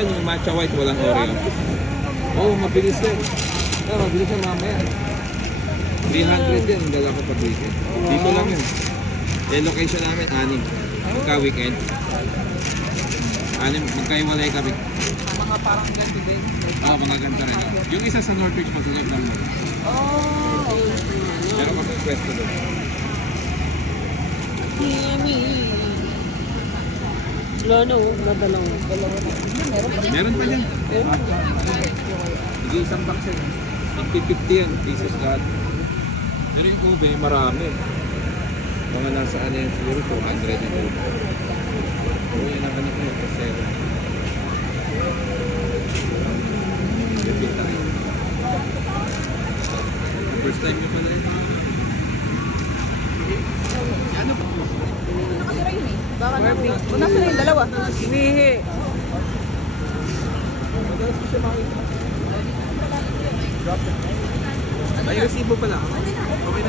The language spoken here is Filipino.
namin yung matcha white, walang Oreo. Oo, mabilis yan. Mabilis yan mamaya. 300 yan, ang dala ko pag weekend. Dito lang yun. Eh, location namin, anim. Pagka weekend. Anim, magkaiwalay kami. Mga parang ganito din. Oo, mga ganito rin. Yung isa sa Northwich, pagkagat lang mo. Pero kami pwesto doon. Wala na, nadalang. Meron pa yan. Hindi isang box yan. 50 yan, pieces lahat. Pero yung ube, marami. Mga nasa ano yan, siguro 200 yung ube. Oo, yan ang kanito yun, 7. Repeat tayo. First time nyo pala yun. Ano ba? Nakatira yun eh. Baka na. Nasa na yung dalawa? Mihi. Madalas ko siya makita. Ay, resibo pala. Ano